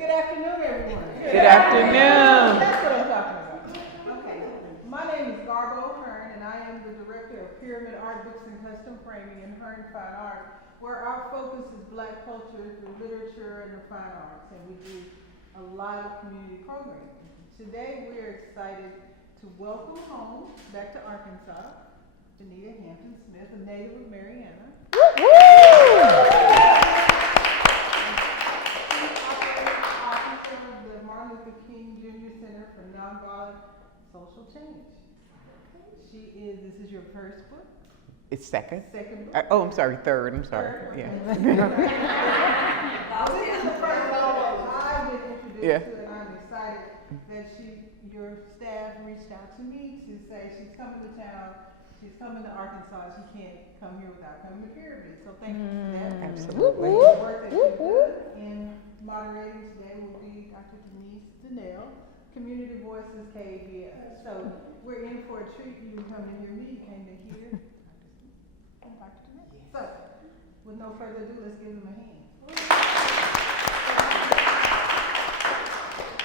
Good afternoon, everyone. Good afternoon. That's what I'm talking about. Okay. My name is Garbo Hearn, and I am the director of Pyramid Art Books and Custom Framing in Hearn Fine Art, where our focus is Black culture through literature and the fine arts, and we do a lot of community programming. Today, we are excited to welcome home back to Arkansas, Bonita Hampton Smith, a native of Marianna. Of the Martin Luther King Jr. Center for Nonviolent Social Change. This is your first book? It's second. Second book? I'm sorry, third. I'm sorry. Third? Yeah. This is the first novel I've been introduced to, and I'm excited that your staff reached out to me to say she's coming to town, she's coming to Arkansas, she can't come here without coming to Pyramid. So thank you for that. Absolutely. The work that you've done. And moderating today will be Dr. Denise Donnell, Community Voices KBS. So we're in for a treat. You can come to hear me, you came to hear Dr. Donnell. So with no further ado, let's give them a hand.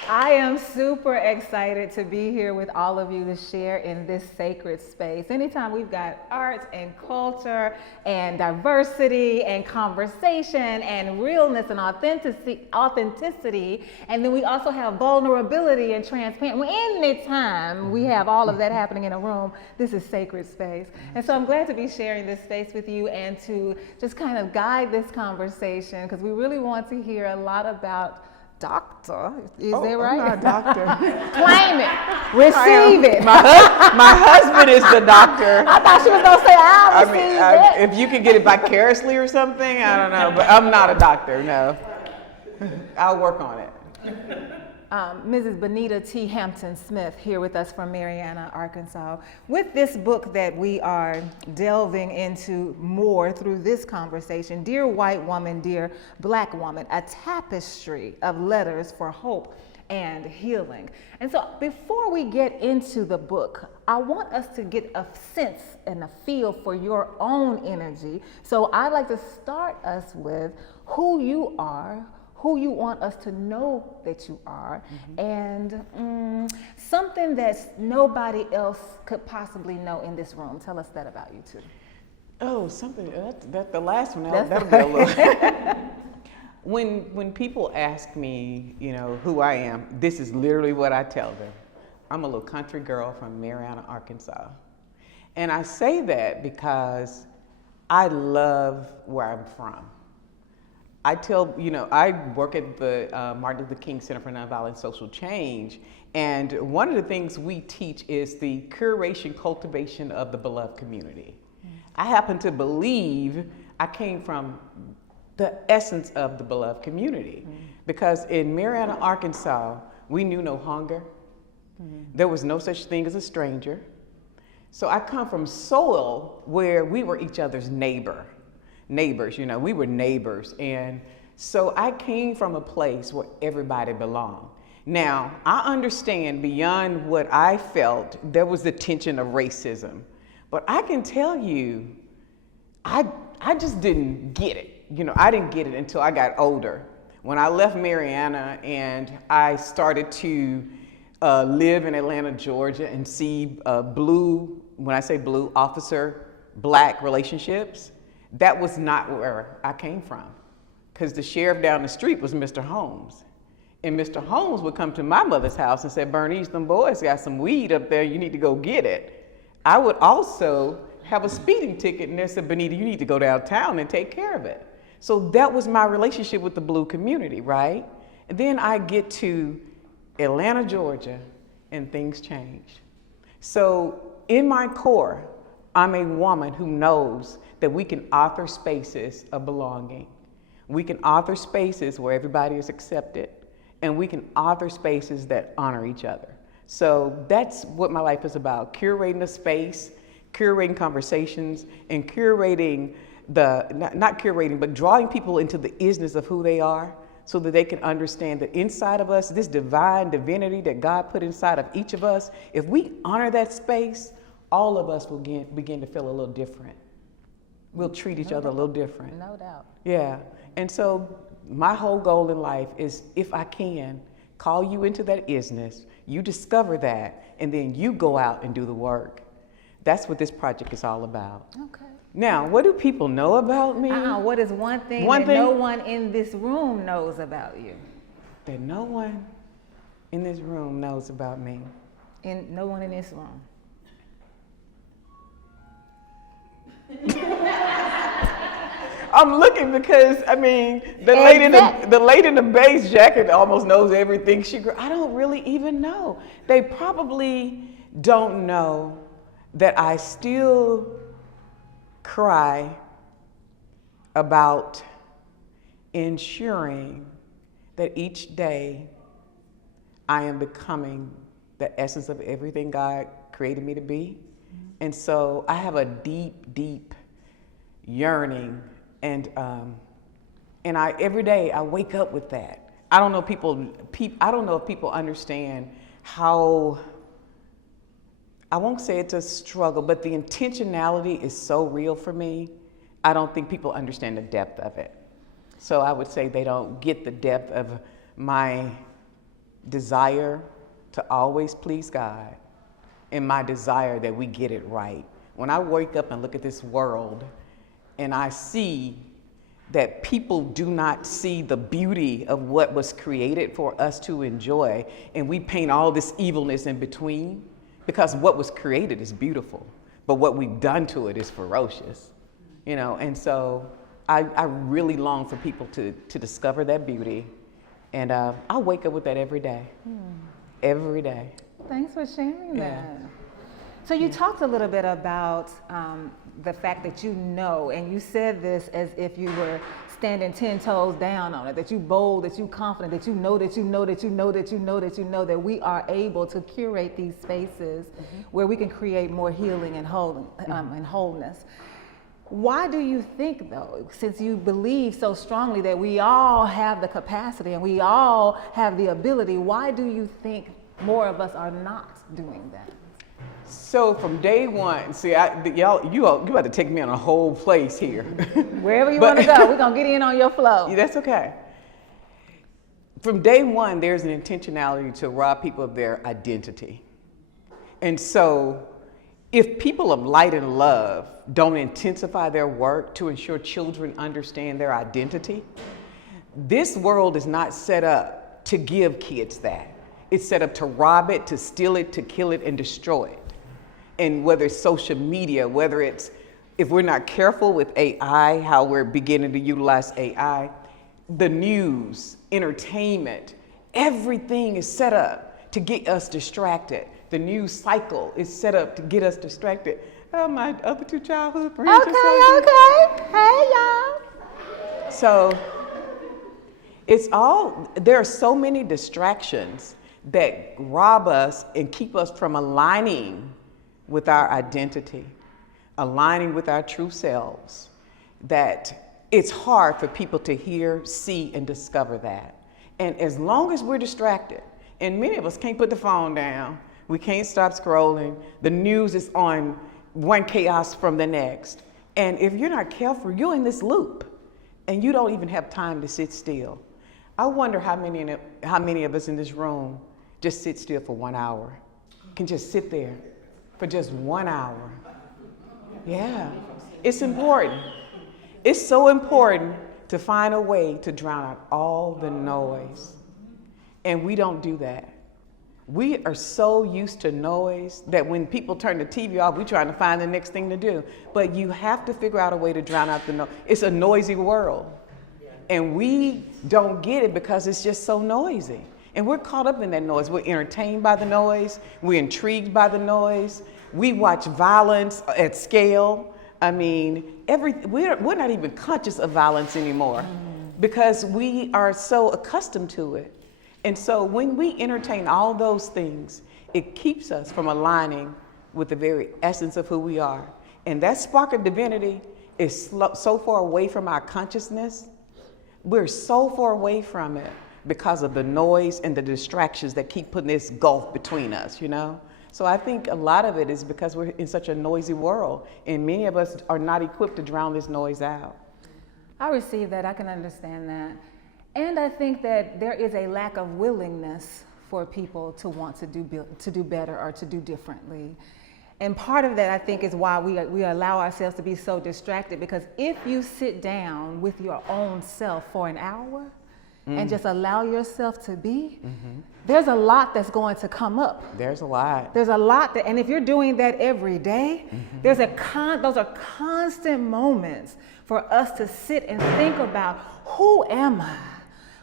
I am super excited to be here with all of you to share in this sacred space. Anytime we've got arts and culture and diversity and conversation and realness and authenticity, and then we also have vulnerability and transparency. Anytime we have all of that happening in a room, this is sacred space. And so I'm glad to be sharing this space with you and to just kind of guide this conversation, because we really want to hear a lot about doctor. Is that right? I'm not a doctor. Claim it. Receive it. My husband is the doctor. I thought she was going to say, I'll receive it. If you could get it vicariously or something, I don't know. But I'm not a doctor, no. I'll work on it. Mrs. Bonita T. Hampton Smith here with us from Marianna, Arkansas, with this book that we are delving into more through this conversation, Dear White Woman, Dear Black Woman, a tapestry of letters for hope and healing. And so before we get into the book, I want us to get a sense and a feel for your own energy. So I'd like to start us with who you are, who you want us to know that you are, and something that nobody else could possibly know in this room. Tell us that about you too. Oh, something, that the last one, that'll be a little. When people ask me, who I am, this is literally what I tell them. I'm a little country girl from Marianna, Arkansas. And I say that because I love where I'm from. I work at the Martin Luther King Center for Nonviolent Social Change, and one of the things we teach is the curation, cultivation of the beloved community. I happen to believe I came from the essence of the beloved community, because in Marianna, Arkansas, we knew no hunger. There was no such thing as a stranger. So I come from soil where we were each other's neighbors, we were neighbors. And so I came from a place where everybody belonged. Now, I understand beyond what I felt, there was the tension of racism. But I can tell you, I just didn't get it. I didn't get it until I got older. When I left Marianna and I started to live in Atlanta, Georgia, and see blue, when I say blue, officer-black relationships, that was not where I came from, because the sheriff down the street was Mr. Holmes. And Mr. Holmes would come to my mother's house and say, Bernice, them boys got some weed up there, you need to go get it. I would also have a speeding ticket and they said, Bonita, you need to go downtown and take care of it. So that was my relationship with the blue community, right? And then I get to Atlanta, Georgia, and things change. So in my core, I'm a woman who knows that we can author spaces of belonging. We can author spaces where everybody is accepted, and we can author spaces that honor each other. So that's what my life is about, curating a space, curating conversations, and curating not curating, but drawing people into the isness of who they are, so that they can understand that inside of us, this divine divinity that God put inside of each of us, if we honor that space, all of us will begin to feel a little different. We'll treat each other a little different. No doubt. Yeah. And so my whole goal in life is, if I can, call you into that isness, you discover that, and then you go out and do the work. That's what this project is all about. Okay. Now, what do people know about me? What is one thing that no one in this room knows about you? That no one in this room knows about me. And no one in this room. I'm looking because, I mean, the lady in the beige jacket almost knows everything I don't really even know. They probably don't know that I still cry about ensuring that each day I am becoming the essence of everything God created me to be. And so I have a deep, deep yearning, and every day I wake up with that. I don't know I don't know if people understand how, I won't say it's a struggle, but the intentionality is so real for me. I don't think people understand the depth of it. So I would say they don't get the depth of my desire to always please God, and my desire that we get it right. When I wake up and look at this world and I see that people do not see the beauty of what was created for us to enjoy, and we paint all this evilness in between, because what was created is beautiful, but what we've done to it is ferocious, you know. And so I really long for people to discover that beauty, and I wake up with that every day. Every day. Thanks for sharing that. So you talked a little bit about the fact that you know, and you said this as if you were standing 10 toes down on it, that you bold, that you confident, that you know that you know that you know that you know that you know that we are able to curate these spaces where we can create more healing and wholeness. Why do you think, though, since you believe so strongly that we all have the capacity and we all have the ability, why do you think more of us are not doing that? So from day one, see, you about to take me on a whole place here. Wherever you want to go, we're gonna get in on your flow. That's okay. From day one, there's an intentionality to rob people of their identity. And so if people of light and love don't intensify their work to ensure children understand their identity, this world is not set up to give kids that. It's set up to rob it, to steal it, to kill it, and destroy it. And whether it's social media, whether it's, if we're not careful with AI, how we're beginning to utilize AI, the news, entertainment, everything is set up to get us distracted. The news cycle is set up to get us distracted. Oh, my other two childhood friends. Okay. Hey, y'all. So there are so many distractions that rob us and keep us from aligning with our identity, aligning with our true selves, that it's hard for people to hear, see, and discover that. And as long as we're distracted, and many of us can't put the phone down, we can't stop scrolling, the news is on one chaos from the next. And if you're not careful, you're in this loop and you don't even have time to sit still. I wonder how many of us in this room just sit still for 1 hour, can just sit there for just 1 hour. Yeah, it's important. It's so important to find a way to drown out all the noise. And we don't do that. We are so used to noise that when people turn the TV off, we're trying to find the next thing to do. But you have to figure out a way to drown out the noise. It's a noisy world. And we don't get it because it's just so noisy. And we're caught up in that noise. We're entertained by the noise. We're intrigued by the noise. We watch violence at scale. I mean, we're not even conscious of violence anymore because we are so accustomed to it. And so when we entertain all those things, it keeps us from aligning with the very essence of who we are. And that spark of divinity is so far away from our consciousness. We're so far away from it because of the noise and the distractions that keep putting this gulf between us, you know? So I think a lot of it is because we're in such a noisy world, and many of us are not equipped to drown this noise out. I receive that. I can understand that. And I think that there is a lack of willingness for people to want to do better or to do differently. And part of that, I think, is why we allow ourselves to be so distracted, because if you sit down with your own self for an hour and just allow yourself to be, there's a lot that's going to come up. There's a lot. There's a lot that, and if you're doing that every day, those are constant moments for us to sit and think about, who am I?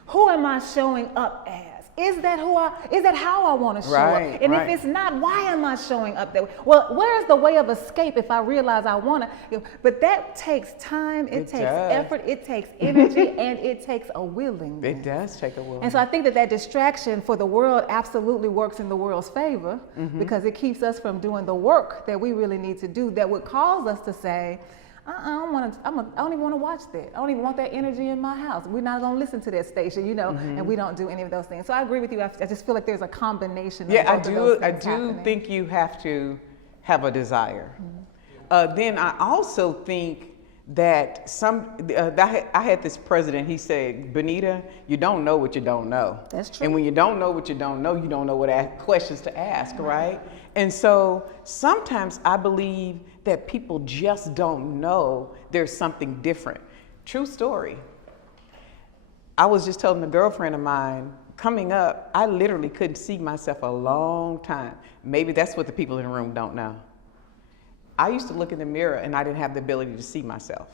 Who am I showing up as? Is that how I want to show up? And if it's not, why am I showing up that way? Well, where's the way of escape if I realize I want to? But that takes time, it takes effort, it takes energy, and it takes a willingness. It does take a willingness. And so I think that distraction for the world absolutely works in the world's favor, because it keeps us from doing the work that we really need to do, that would cause us to say, I don't even want to watch that. I don't even want that energy in my house. We're not going to listen to that station, and we don't do any of those things. So I agree with you. I just feel like there's a combination of both of those things happening. Think you have to have a desire. Then I also think that I had this president, he said, Bonita, you don't know what you don't know. That's true. And when you don't know what you don't know what questions to ask, right? And so sometimes I believe that people just don't know there's something different. True story. I was just telling a girlfriend of mine, coming up, I literally couldn't see myself a long time. Maybe that's what the people in the room don't know. I used to look in the mirror and I didn't have the ability to see myself.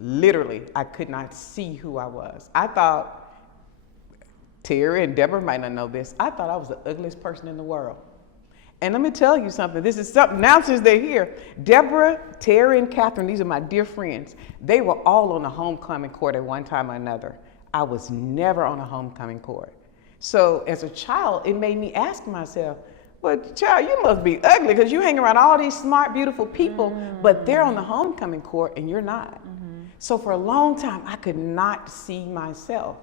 Literally, I could not see who I was. I thought, Terry and Deborah might not know this, I thought I was the ugliest person in the world. And let me tell you something, this is something, now since they're here, Deborah, Terry, and Catherine, these are my dear friends. They were all on the homecoming court at one time or another. I was never on a homecoming court. So as a child, it made me ask myself, well, child, you must be ugly because you hang around all these smart, beautiful people, but they're on the homecoming court and you're not. So for a long time, I could not see myself.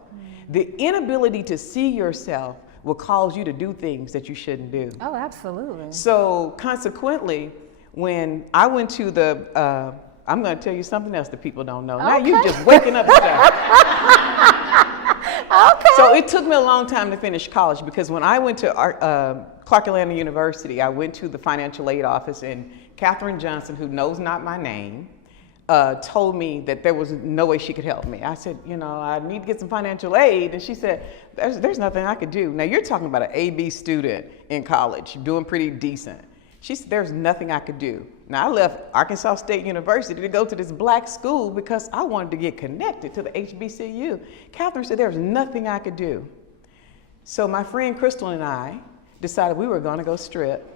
The inability to see yourself will cause you to do things that you shouldn't do. Oh, absolutely. So consequently, when I went to the, I'm going to tell you something else that people don't know. Now you're just waking up stuff. Okay. So it took me a long time to finish college, because when I went to Clark Atlanta University, I went to the financial aid office, and Katherine Johnson, who knows not my name, told me that there was no way she could help me. I said, I need to get some financial aid. And she said, there's nothing I could do. Now you're talking about an AB student in college, doing pretty decent. She said, there's nothing I could do. Now I left Arkansas State University to go to this black school because I wanted to get connected to the HBCU. Catherine said, there's nothing I could do. So my friend Crystal and I decided we were gonna go strip.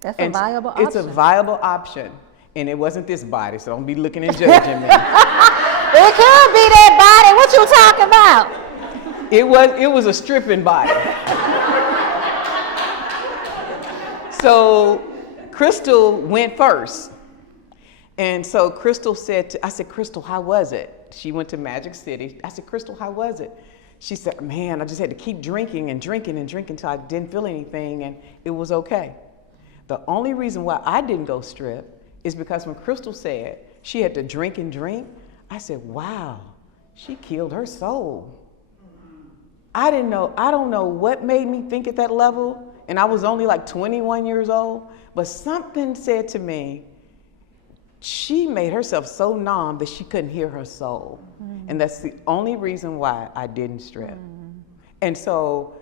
That's a viable option. It's a viable option. And it wasn't this body, so don't be looking and judging me. It could be that body. What you talking about? It was a stripping body. So Crystal went first. And so Crystal said, I said, Crystal, how was it? She went to Magic City. I said, Crystal, how was it? She said, man, I just had to keep drinking and drinking and drinking until I didn't feel anything, and it was okay. The only reason why I didn't go strip is because when Crystal said she had to drink and drink, I said, wow, she killed her soul. I don't know what made me think at that level, and I was only like 21 years old, but something said to me, she made herself so numb that she couldn't hear her soul. And that's the only reason why I didn't strip. And so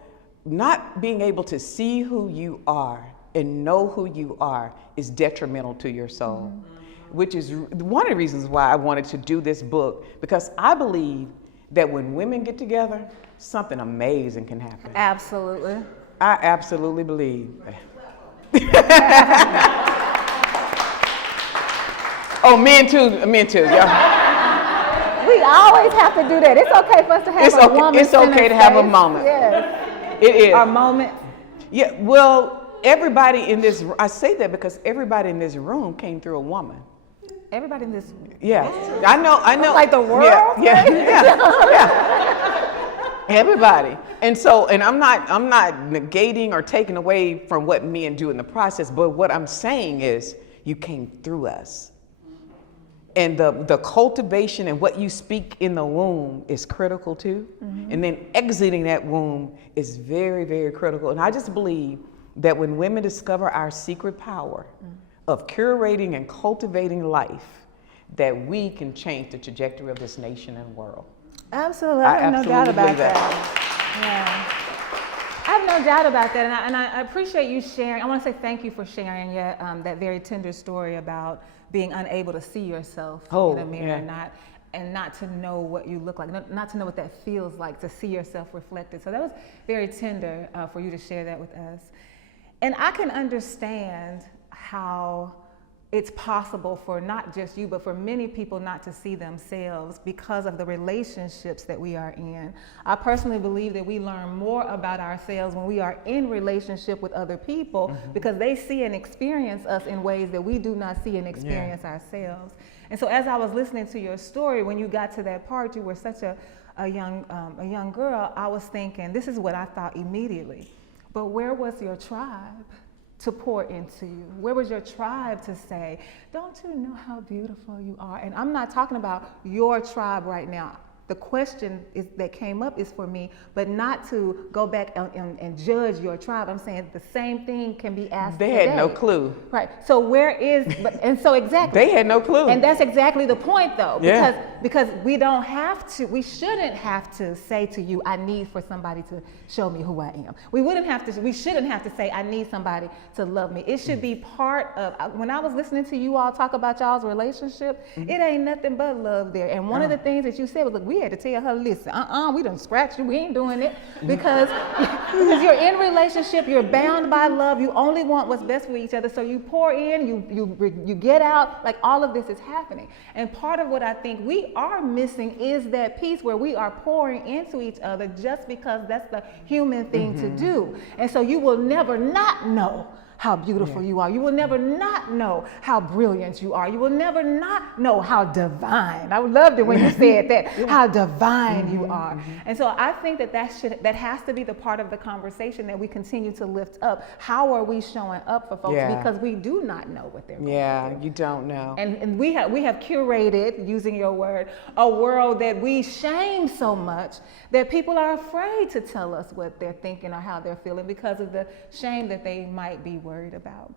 not being able to see who you are and know who you are is detrimental to your soul, which is one of the reasons why I wanted to do this book, because I believe that when women get together, something amazing can happen. Absolutely. I absolutely believe. Oh, men too, yeah. We always have to do that. It's okay for us to have a woman. It's okay to have a moment. Yes. It is. A moment. Yeah, well, everybody in this, I say that because everybody in this room came through a woman. Everybody in this. Yeah, I know. Like the world? Yeah. Everybody. And so, and I'm not negating or taking away from what men do in the process, but what I'm saying is you came through us. And the cultivation and what you speak in the womb is critical too. And then exiting that womb is very, very critical. And I just believe that when women discover our secret power of curating and cultivating life, that we can change the trajectory of this nation and world. Absolutely, I have no doubt about that. I have no doubt about that, and I appreciate you sharing. I want to say thank you for sharing that very tender story about being unable to see yourself in a mirror, not to know what you look like, not to know what that feels like to see yourself reflected. So that was very tender for you to share that with us. And I can understand how it's possible for not just you, but for many people not to see themselves because of the relationships that we are in. I personally believe that we learn more about ourselves when we are in relationship with other people because they see and experience us in ways that we do not see and experience ourselves. And so as I was listening to your story, when you got to that part, you were such a young girl, I was thinking, this is what I thought immediately. But where was your tribe to pour into you? Where was your tribe to say, don't you know how beautiful you are? And I'm not talking about your tribe right now. The question that came up is for me, but not to go back and judge your tribe. I'm saying the same thing can be asked They today. had no clue. Right. So where is, and so exactly. They had no clue. And that's exactly the point though, because we don't have to, we shouldn't have to say to you, I need for somebody to show me who I am. We shouldn't have to say, I need somebody to love me. It should be part of, when I was listening to you all talk about y'all's relationship, it ain't nothing but love there. And one of the things that you said was, look, we had to tell her, listen, we done scratched you, we ain't doing it. Because you're in relationship, you're bound by love, you only want what's best for each other. So you pour in, you get out, like all of this is happening. And part of what I think we are missing is that piece where we are pouring into each other just because that's the human thing to do. And so you will never not know how beautiful you are. You will never not know how brilliant you are. You will never not know how divine. I loved it when you said that, how divine you are. And so I think that has to be the part of the conversation that we continue to lift up. How are we showing up for folks? Because we do not know what they're going through. You don't know. And we have curated, using your word, a world that we shame so much that people are afraid to tell us what they're thinking or how they're feeling because of the shame that they might be worried about.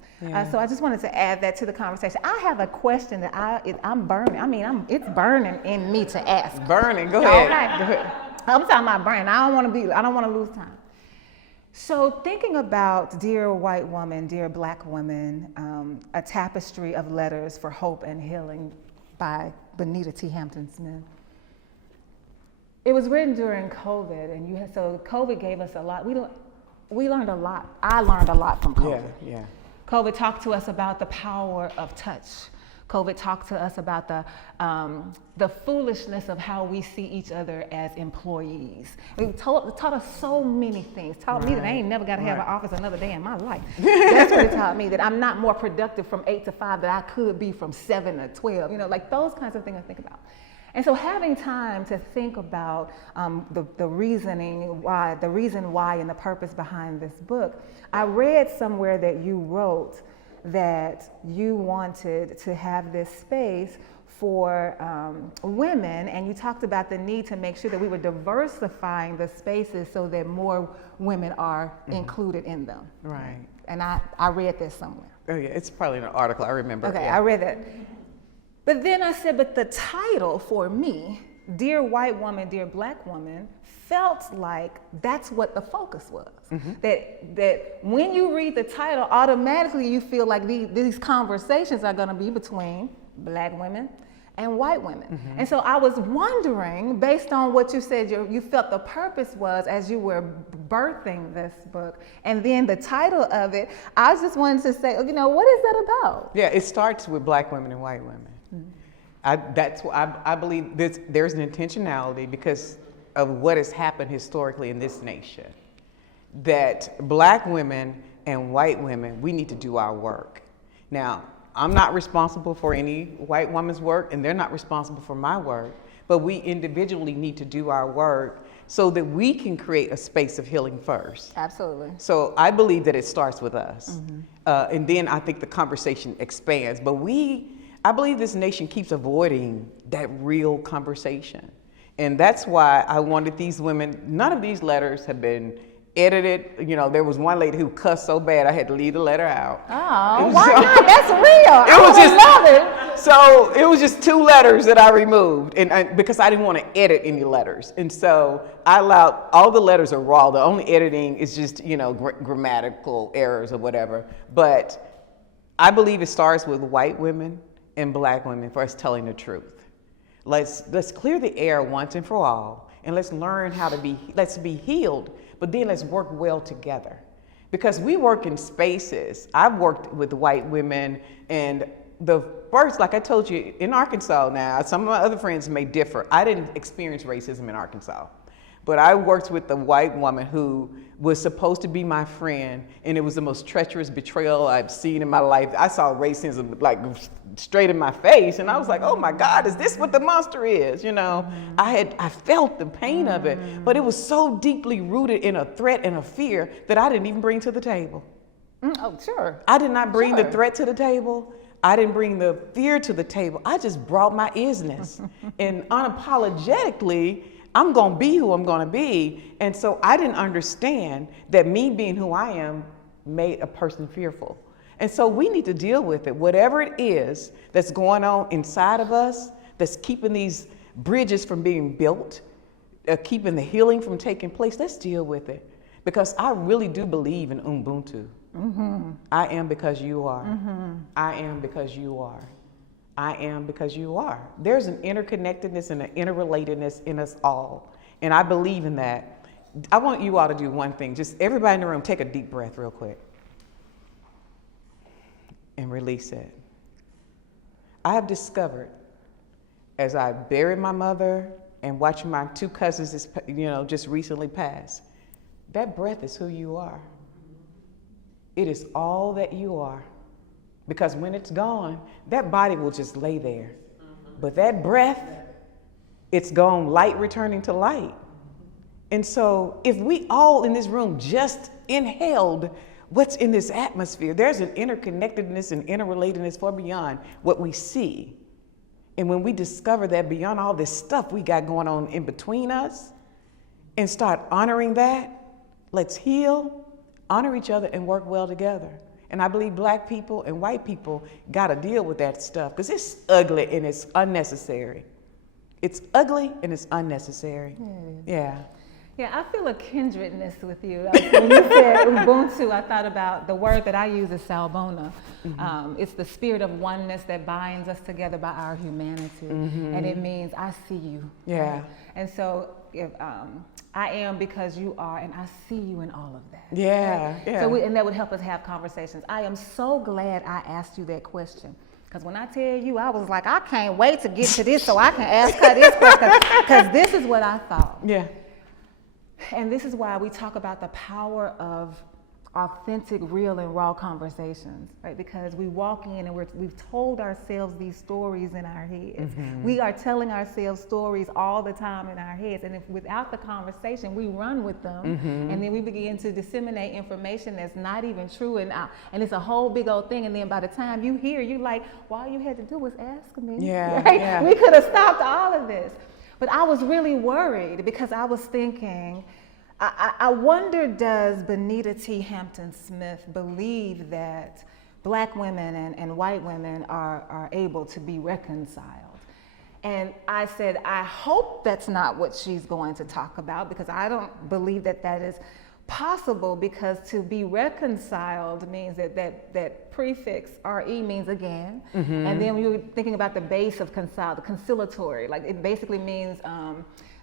So I just wanted to add that to the conversation. I have a question that I'm burning. I mean, it's burning in me to ask. Burning. Go ahead. Okay. I'm talking about burning. I don't want to lose time. So thinking about Dear White Woman, Dear Black Woman, a tapestry of letters for hope and healing by Bonita T. Hampton Smith. It was written during COVID, and so COVID gave us a lot. We learned a lot. I learned a lot from COVID. COVID talked to us about the power of touch. COVID talked to us about the foolishness of how we see each other as employees. It taught us so many things. Taught me that I ain't never got to have an office another day in my life. That's what it taught me, that I'm not more productive from 8 to 5 than I could be from 7 to 12. Like those kinds of things I think about. And so having time to think about the reason why and the purpose behind this book, I read somewhere that you wrote that you wanted to have this space for women, and you talked about the need to make sure that we were diversifying the spaces so that more women are included in them. Right. And I read this somewhere. Oh yeah, it's probably in an article, I remember. Okay, I read that. But then I said, but the title for me, Dear White Woman, Dear Black Woman, felt like that's what the focus was. That when you read the title, automatically you feel like these conversations are gonna be between Black women and white women. And so I was wondering, based on what you said, you felt the purpose was as you were birthing this book, and then the title of it, I just wanted to say, what is that about? Yeah, it starts with Black women and white women. I believe there's an intentionality because of what has happened historically in this nation, that Black women and white women, we need to do our work. Now, I'm not responsible for any white woman's work, and they're not responsible for my work, but we individually need to do our work so that we can create a space of healing first. Absolutely. So I believe that it starts with us. And then I think the conversation expands, but I believe this nation keeps avoiding that real conversation. And that's why I wanted these women, none of these letters have been edited. You know, there was one lady who cussed so bad I had to leave the letter out. Oh, why not? That's real. It was just, love it. So it was just 2 letters that I removed, and because I didn't want to edit any letters. And so I allowed, all the letters are raw. The only editing is just, you know, grammatical errors or whatever. But I believe it starts with white women and black women for us telling the truth. Let's clear the air once and for all, and let's learn how to let's be healed, but then let's work well together. Because we work in spaces. I've worked with white women, and the first, like I told you, in Arkansas now, some of my other friends may differ. I didn't experience racism in Arkansas. But I worked with a white woman who was supposed to be my friend, and it was the most treacherous betrayal I've seen in my life. I saw racism like straight in my face, and I was like, oh my God, is this what the monster is? You know, I felt the pain of it, but it was so deeply rooted in a threat and a fear that I didn't even bring to the table. Oh, sure. I did not bring the threat to the table. I didn't bring the fear to the table. I just brought my isness. And unapologetically, I'm going to be who I'm going to be. And so I didn't understand that me being who I am made a person fearful. And so we need to deal with it. Whatever it is that's going on inside of us, that's keeping these bridges from being built, keeping the healing from taking place, let's deal with it. Because I really do believe in Ubuntu. Mm-hmm. I am because you are. Mm-hmm. I am because you are. I am because you are. There's an interconnectedness and an interrelatedness in us all. And I believe in that. I want you all to do one thing. Just everybody in the room, take a deep breath real quick. And release it. I have discovered, as I buried my mother and watching my 2 cousins, just recently pass, that breath is who you are. It is all that you are. Because when it's gone, that body will just lay there. But that breath, it's gone, light returning to light. And so if we all in this room just inhaled what's in this atmosphere, there's an interconnectedness and interrelatedness far beyond what we see. And when we discover that beyond all this stuff we got going on in between us and start honoring that, let's heal, honor each other, and work well together. And I believe black people and white people got to deal with that stuff because it's ugly and it's unnecessary. It's ugly and it's unnecessary. Yeah. Yeah, I feel a kindredness with you. When you said Ubuntu, I thought about the word that I use is Salbona. Mm-hmm. It's the spirit of oneness that binds us together by our humanity. Mm-hmm. And it means I see you. Yeah. Right? And so if I am because you are, and I see you in all of that. Yeah. Right? Yeah. So and that would help us have conversations. I am so glad I asked you that question. Because when I tell you, I was like, I can't wait to get to this so I can ask her this question. Because this is what I thought. Yeah. And this is why we talk about the power of authentic, real, and raw conversations, right? Because we walk in and we've told ourselves these stories in our heads. Mm-hmm. We are telling ourselves stories all the time in our heads. And if without the conversation, we run with them. Mm-hmm. And then we begin to disseminate information that's not even true. And it's a whole big old thing. And then by the time you hear, you're like, well, all you had to do was ask me. Yeah, right? yeah. We could have stopped all of this. But I was really worried because I was thinking, I wonder, does Bonita T. Hampton Smith believe that black women and white women are able to be reconciled? And I said, I hope that's not what she's going to talk about, because I don't believe that that is possible, because to be reconciled means that prefix RE means again. Mm-hmm. And then you're thinking about the base of concile, the conciliatory, like it basically means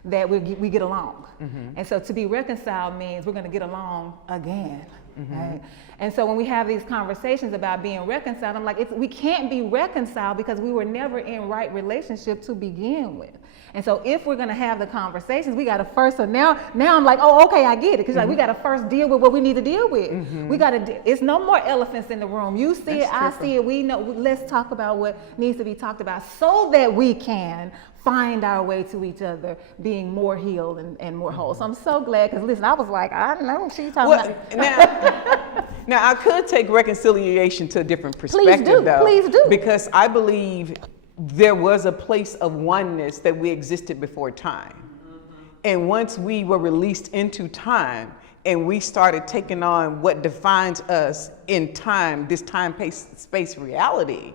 that we get along. Mm-hmm. And so to be reconciled means we're going to get along again. Mm-hmm. Right? And so when we have these conversations about being reconciled, I'm like, we can't be reconciled because we were never in right relationship to begin with. And so if we're going to have the conversations, we got to first, so now I'm like, oh, okay, I get it. Because mm-hmm. we got to first deal with what we need to deal with. Mm-hmm. We got to, it's no more elephants in the room. You see it, I see it, we know, let's talk about what needs to be talked about so that we can find our way to each other being more healed and more whole. So I'm so glad, because listen, I was like, I don't know what she's talking about. Now, Now, I could take reconciliation to a different perspective, though. Please do. Because I believe there was a place of oneness that we existed before time. And once we were released into time and we started taking on what defines us in time, this time-space reality,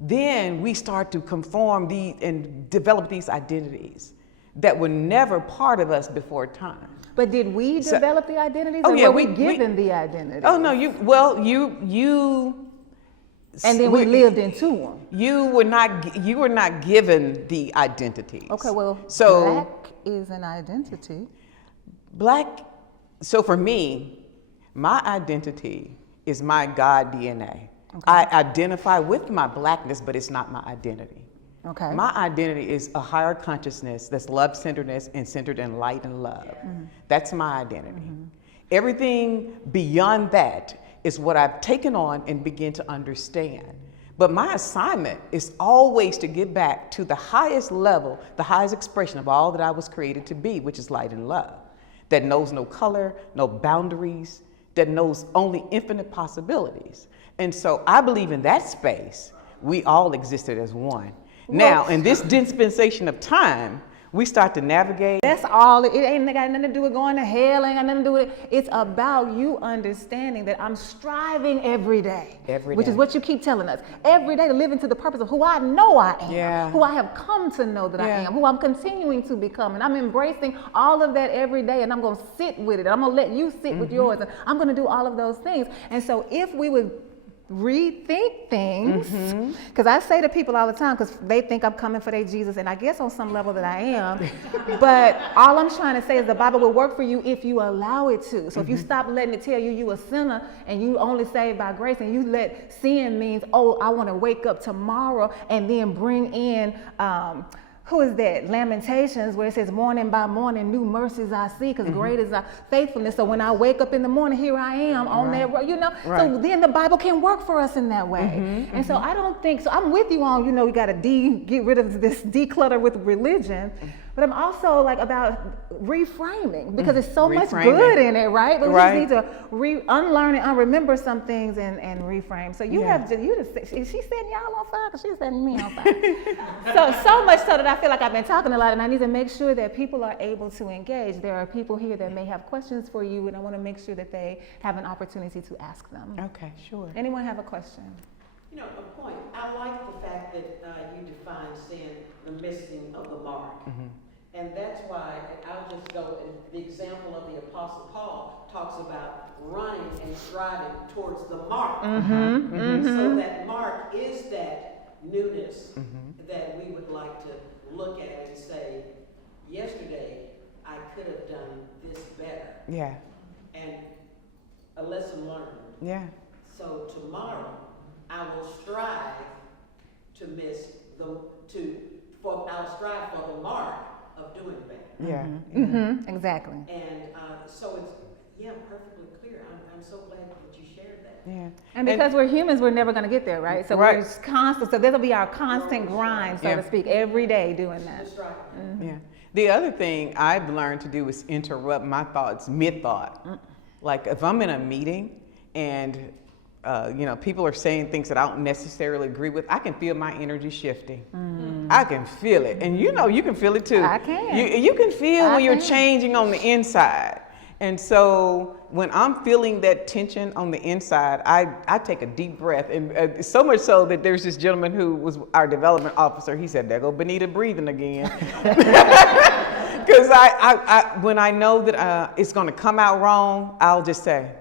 then we start to conform and develop these identities that were never part of us before time. But did we develop the identities, oh, or yeah, were we given the identities? Oh no, you and then we lived into them. You were not given the identities. Okay, well, so black is an identity. So for me, my identity is my God DNA. Okay. I identify with my blackness, but it's not my identity. Okay. My identity is a higher consciousness that's love-centeredness and centered in light and love. Mm-hmm. That's my identity. Mm-hmm. Everything beyond that is what I've taken on and begin to understand. But my assignment is always to get back to the highest level, the highest expression of all that I was created to be, which is light and love, that knows no color, no boundaries, that knows only infinite possibilities. And so I believe in that space, we all existed as one. Now, in this dispensation of time, we start to navigate. That's all. It ain't got nothing to do with going to hell. Ain't got nothing to do with it. It's about you understanding that I'm striving every day. Which is what you keep telling us. Every day to live into the purpose of who I know I am. Who I have come to know that I am. Who I'm continuing to become. And I'm embracing all of that every day. And I'm going to sit with it. I'm going to let you sit with yours. And I'm going to do all of those things. And so if we would rethink things, because I say to people all the time, because they think I'm coming for their Jesus, and I guess on some level that I am, but all I'm trying to say is the Bible will work for you if you allow it to. So if you stop letting it tell you you a sinner and you only saved by grace, and you let sin means, oh, I want to wake up tomorrow, and then bring in who is that? Lamentations, where it says, morning by morning, new mercies I see, because great is our faithfulness. So when I wake up in the morning, here I am on that road, So then the Bible can work for us in that way. And so I don't think, so I'm with you on, we got to get rid of this declutter with religion. But I'm also like about reframing, because there's so much good in it, right? But we just need to unlearn and unremember some things and reframe. So you she's setting y'all on fire, because she's setting me on fire. so much so that I feel like I've been talking a lot, and I need to make sure that people are able to engage. There are people here that may have questions for you, and I want to make sure that they have an opportunity to ask them. Okay, sure. Anyone have a question? A point. I like the fact that you define sin, the missing of the mark. And that's why I'll just go, and the example of the Apostle Paul talks about running and striving towards the mark. So that mark is that newness that we would like to look at and say, yesterday I could have done this better. Yeah. And a lesson learned. Yeah. So tomorrow I will strive to I'll strive for the mark of doing better. Yeah. Exactly. And so it's, perfectly clear. I'm so glad that you shared that. Yeah. And because we're humans, we're never going to get there, right? So we're just constant. So that'll be our constant grind, so to speak, every day doing that. Yeah. The other thing I've learned to do is interrupt my thoughts mid-thought. Like if I'm in a meeting and people are saying things that I don't necessarily agree with, I can feel my energy shifting. I can feel it. And you can feel it too. I can. You can feel when you're changing on the inside. And so when I'm feeling that tension on the inside, I take a deep breath. And so much so that there's this gentleman who was our development officer. He said, there go Bonita breathing again. Because when I know that it's going to come out wrong, I'll just say,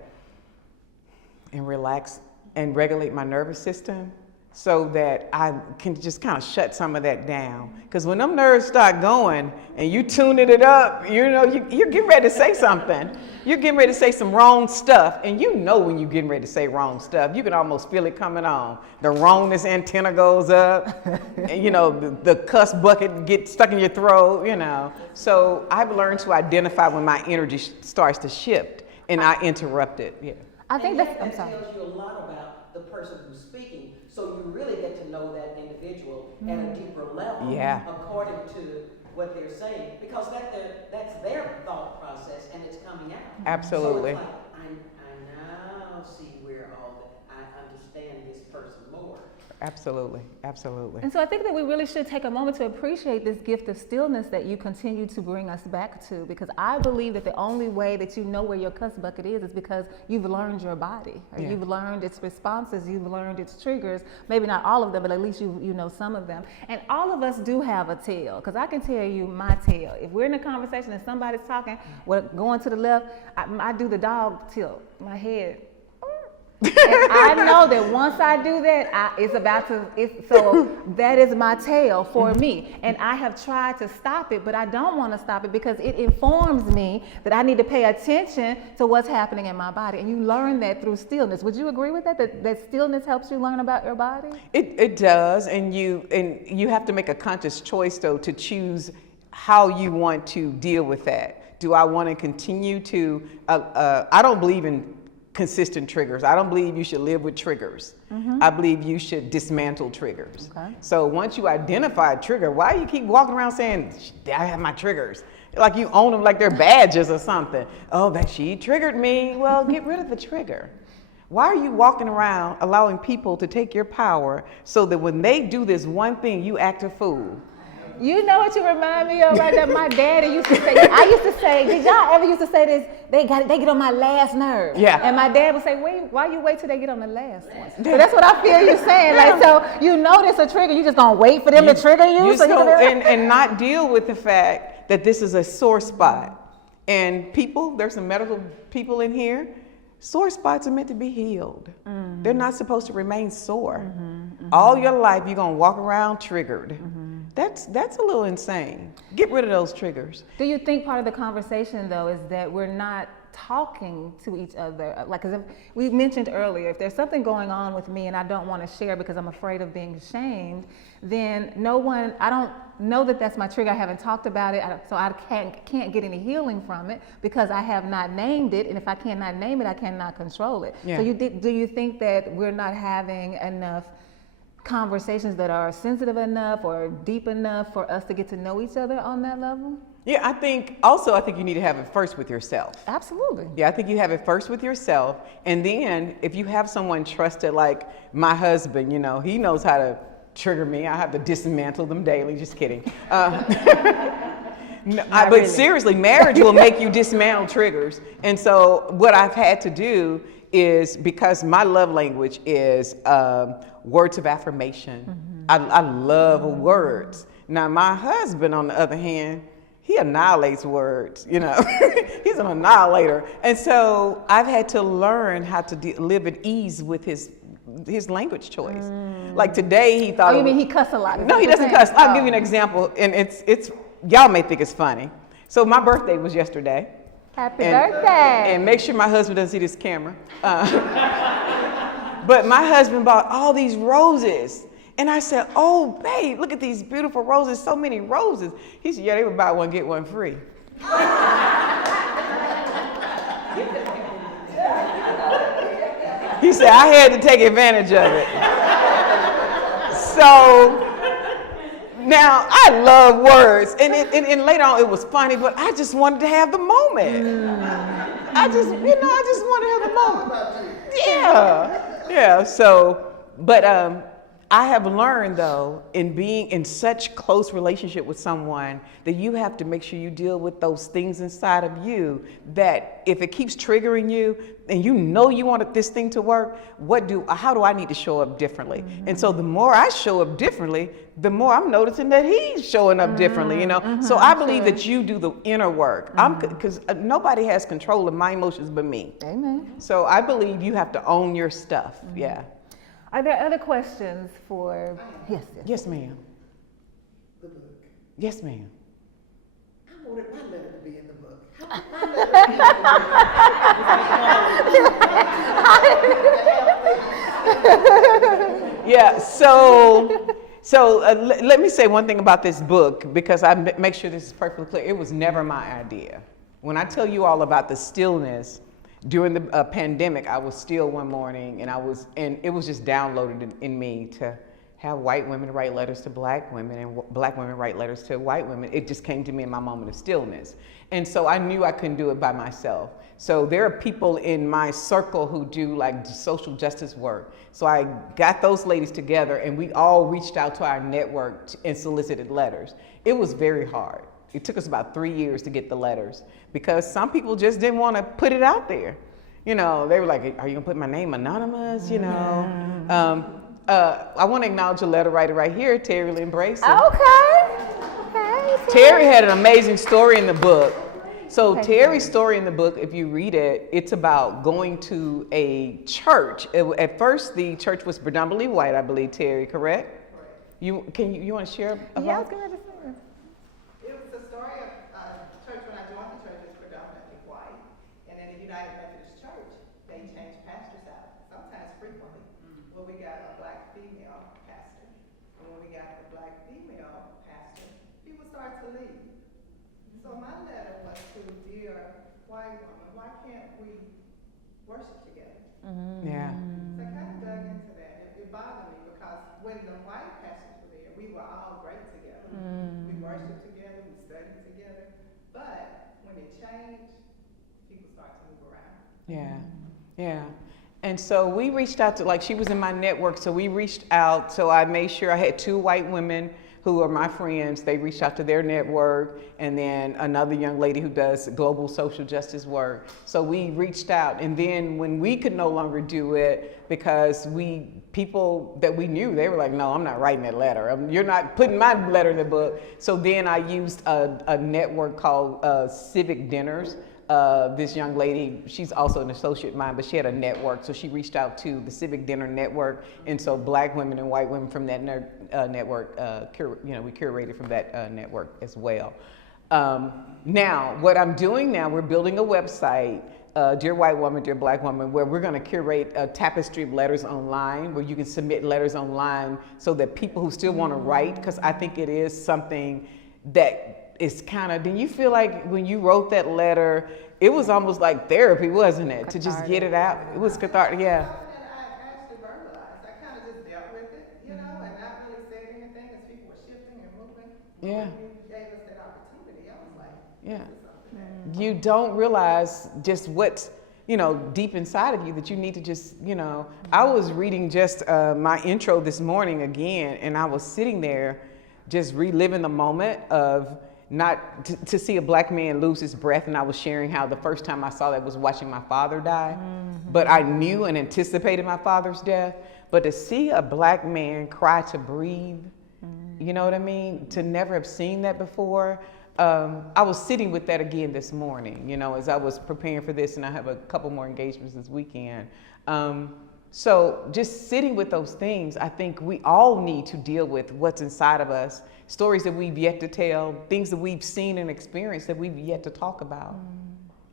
and relax and regulate my nervous system so that I can just kind of shut some of that down. Because when them nerves start going and you tuning it up, you're getting ready to say something. You're getting ready to say some wrong stuff. And when you're getting ready to say wrong stuff, you can almost feel it coming on. The wrongness antenna goes up, and, the cuss bucket gets stuck in your throat, So I've learned to identify when my energy starts to shift and I interrupt it. Yeah. I think that tells you a lot about the person who's speaking, so you really get to know that individual at a deeper level, according to what they're saying, because that's their thought process and it's coming out. Absolutely. So it's like, I now see Absolutely, absolutely. And so I think that we really should take a moment to appreciate this gift of stillness that you continue to bring us back to, because I believe that the only way that you know where your cuss bucket is because you've learned your body, or Yeah. you've learned its responses, you've learned its triggers, maybe not all of them, but at least you know some of them. And all of us do have a tale, because I can tell you my tale. If we're in a conversation and somebody's talking, going to the left, I do the dog tilt, my head. And I know that once I do that, so that is my tale for me. And I have tried to stop it, but I don't want to stop it because it informs me that I need to pay attention to what's happening in my body. And you learn that through stillness. Would you agree with that? That stillness helps you learn about your body? It does, and you have to make a conscious choice though to choose how you want to deal with that. Do I want to continue to? I don't believe in consistent triggers. I don't believe you should live with triggers. I believe you should dismantle triggers. Okay. So once you identify a trigger, why do you keep walking around saying, I have my triggers? Like you own them like they're badges or something. Oh, that she triggered me. Well, get rid of the trigger. Why are you walking around allowing people to take your power so that when they do this one thing, you act a fool? You know what you remind me of right there? My daddy used to say, I used to say, did y'all ever used to say this? They get on my last nerve. Yeah. And my dad would say, why you wait till they get on the last one? So that's what I feel you saying. Like, so you notice a trigger, you just gonna wait for them to trigger you? And not deal with the fact that this is a sore spot. And people, there's some medical people in here, sore spots are meant to be healed. They're not supposed to remain sore. All your life, you're gonna walk around triggered. That's a little insane. Get rid of those triggers. Do you think part of the conversation though is that we're not talking to each other? Like, cause we mentioned earlier, if there's something going on with me and I don't want to share because I'm afraid of being shamed, then I don't know that that's my trigger. I haven't talked about it, so I can't get any healing from it because I have not named it. And if I cannot name it, I cannot control it. Yeah. So do you think that we're not having enough conversations that are sensitive enough or deep enough for us to get to know each other on that level? Yeah, I think you need to have it first with yourself. Absolutely. Yeah, I think you have it first with yourself. And then if you have someone trusted, like my husband, he knows how to trigger me. I have to dismantle them daily. Just kidding. But seriously, marriage will make you dismantle triggers. And so what I've had to do is, because my love language is words of affirmation. I love words. Now, my husband, on the other hand, he annihilates words, He's an annihilator. And so I've had to learn how to live at ease with his language choice. Like today he thought... Oh, you mean he cuss a lot? No, he doesn't cuss. I'll give you an example, and it's y'all may think it's funny. So my birthday was yesterday. Happy birthday. And make sure my husband doesn't see this camera. But my husband bought all these roses. And I said, oh, babe, look at these beautiful roses, so many roses. He said, yeah, they would buy one, get one free. He said, I had to take advantage of it. So now I love words. And later on it was funny, but I just wanted to have the moment. I just wanted to have the moment. Yeah. So, but I have learned though, in being in such close relationship with someone, that you have to make sure you deal with those things inside of you, that if it keeps triggering you and you wanted this thing to work, how do I need to show up differently? And so the more I show up differently, the more I'm noticing that he's showing up differently, So I believe that you do the inner work. Because nobody has control of my emotions but me. Amen. So I believe you have to own your stuff. Yeah. Are there other questions for? Yes. Yes, ma'am. The book. Yes, ma'am. I wanted my letter to be in the book. How could my letter be in the book? Yeah. So let me say one thing about this book, because I make sure this is perfectly clear. It was never my idea. When I tell you all about the stillness, during the pandemic, I was still one morning, and it was just downloaded in me to have white women write letters to black women and black women write letters to white women. It just came to me in my moment of stillness. And so I knew I couldn't do it by myself. So there are people in my circle who do like social justice work. So I got those ladies together and we all reached out to our network and solicited letters. It was very hard. It took us about 3 years to get the letters because some people just didn't want to put it out there. You know, they were like, are you gonna put my name anonymous? You know, I want to acknowledge a letter writer right here, Terry Lynn Brayson. Okay. Terry had an amazing story in the book. So Terry's story in the book, if you read it, it's about going to a church. At first, the church was predominantly white, I believe, Terry, correct? Correct. You want to share about? Yeah, I was gonna just say. It was the story of church. When I joined the church, it's predominantly white, and in the United Methodist Church, they changed pastors out, sometimes frequently. Well, we got a black female pastor, and when we got the black female pastor, people started to leave. So my letter was to dear white woman, why can't we worship together? Yeah. So I kind of dug into that. It bothered me because when the white pastors were there, we were all great together. We worshiped together, we studied together. But when it changed, people started to move around. Yeah, yeah. And so we reached out to, like, she was in my network, so we reached out. So I made sure I had 2 white women who are my friends. They reached out to their network, and then another young lady who does global social justice work. So we reached out, and then when we could no longer do it, because people that we knew, they were like, no, I'm not writing that letter. You're not putting my letter in the book. So then I used a network called Civic Dinners. This young lady, she's also an associate of mine, but she had a network, so she reached out to the Civic Dinner Network, and so black women and white women from that network, we curated from that network as well. Now, what I'm doing now, we're building a website, Dear White Woman, Dear Black Woman, where we're going to curate a tapestry of letters online, where you can submit letters online so that people who still want to write, because I think it is something that it's kind of, didn't you feel like when you wrote that letter, it was almost like therapy, wasn't it? To just get it out. It was cathartic, yeah. Something that I actually verbalized. I kind of just dealt with it, and not really said anything as people were shifting and moving. Yeah. When you gave us that opportunity, I was like, Yeah. this is something that You don't realize just what's, deep inside of you that you need to just, I was reading just my intro this morning again, and I was sitting there just reliving the moment of not to see a black man lose his breath. And I was sharing how the first time I saw that was watching my father die. But I knew and anticipated my father's death. But to see a black man cry to breathe, you know what I mean? To never have seen that before. I was sitting with that again this morning, as I was preparing for this, and I have a couple more engagements this weekend. So just sitting with those things, I think we all need to deal with what's inside of us, stories that we've yet to tell, things that we've seen and experienced that we've yet to talk about,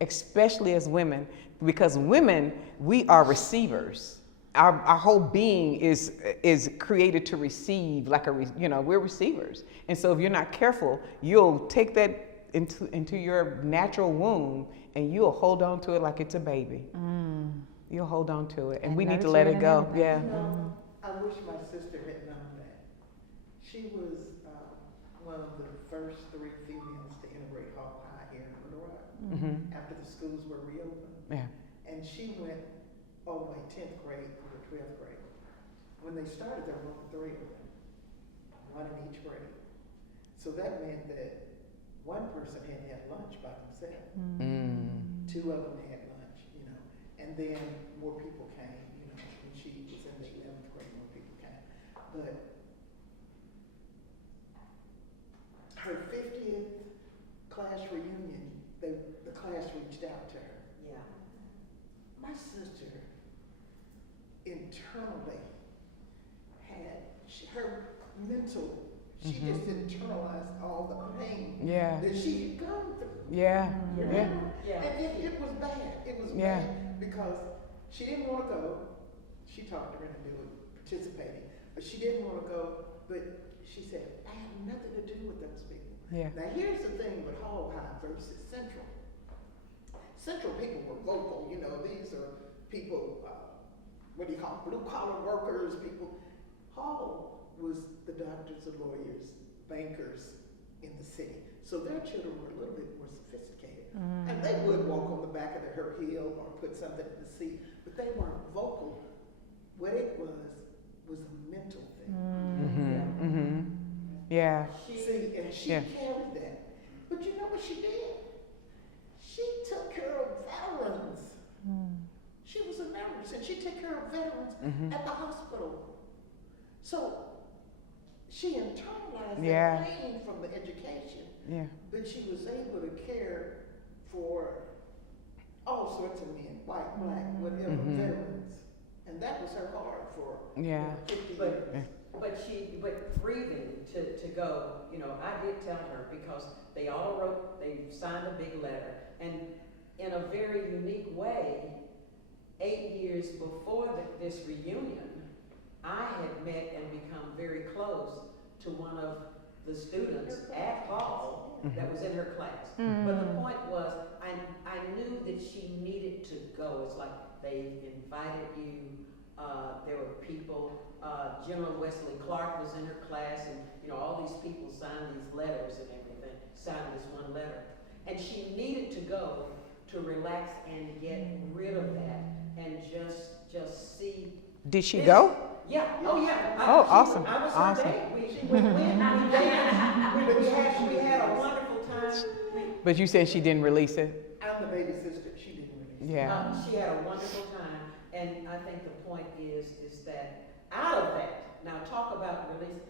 especially as women, because women, we are receivers. Our whole being is created to receive, we're receivers. And so if you're not careful, you'll take that into your natural womb and you'll hold on to it like it's a baby. You'll hold on to it, and we need to let it go. Yeah. I wish my sister had known that. She was one of the first 3 females to integrate Hall High here in Little Rock after the schools were reopened. Yeah. And she went all the way 10th grade through the 12th grade. When they started, there were 3 of them, 1 in each grade. So that meant that one person had had lunch by themselves. 2 of them had lunch, and then more people came, when she was in the 11th grade, more people came. But her 50th class reunion, the class reached out to her. Yeah. My sister internally had, her mental, she just internalized all the pain that she had gone through. Yeah. Yeah. And it was bad. It was bad because she didn't want to go. She talked her into participating, but she didn't want to go. But she said, I have nothing to do with those people. Yeah. Now here's the thing with Hall High versus Central. Central people were vocal. These are people, blue collar workers, people. Hall was the doctors, the lawyers, bankers in the city. So their children were a little bit more sophisticated. And they would walk on the back of her heel or put something in the seat, but they weren't vocal. What it was a mental thing. Yeah. See, and she carried that. But you know what she did? She took care of veterans. She was a nurse, and she took care of veterans at the hospital. So she internalized that pain from the education. Yeah. But she was able to care for all sorts of men, white, black, whatever, veterans. And that was her heart for 50 years. But breathing to go, you know, I did tell her because they signed a big letter. And in a very unique way, 8 years before this reunion, I had met and become very close to one of the students at Hall that was in her class. But the point was, I knew that she needed to go. It's like they invited you. There were people. General Wesley Clark was in her class, and you know all these people signed these letters and everything. Signed this one letter, and she needed to go to relax and get rid of that and just see. Did she go? Yeah. Oh yeah. Awesome. I was Awesome. her date. We had a wonderful time. But you said she didn't release it? I'm the baby sister. She didn't release it. Yeah. She had a wonderful time, and I think the point is that out of that, now talk about release.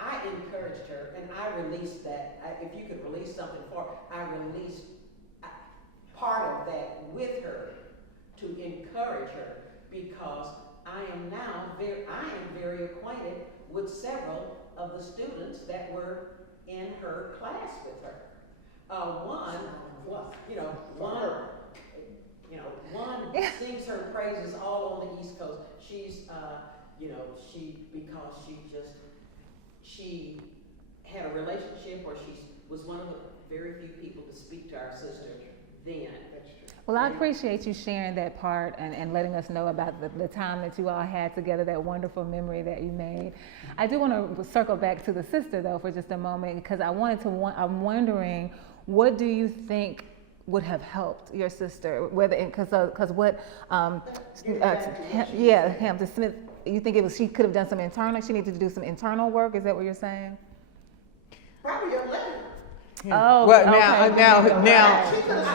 I encouraged her, and I released that. If you could release something for her, I released part of that with her to encourage her, because I am very acquainted with several of the students that were in her class with her. One sings her praises all on the East Coast. She's, she had a relationship, or she was one of the very few people to speak to our sister then. Well, I appreciate you sharing that part and letting us know about the time that you all had together, that wonderful memory that you made. I do want to circle back to the sister, though, for just a moment, because I'm wondering, what do you think would have helped your sister? Because what, Hampton Smith, you think she could have done some internal, she needed to do some internal work? Is that what you're saying? Probably a letter. Oh, Well, okay. now,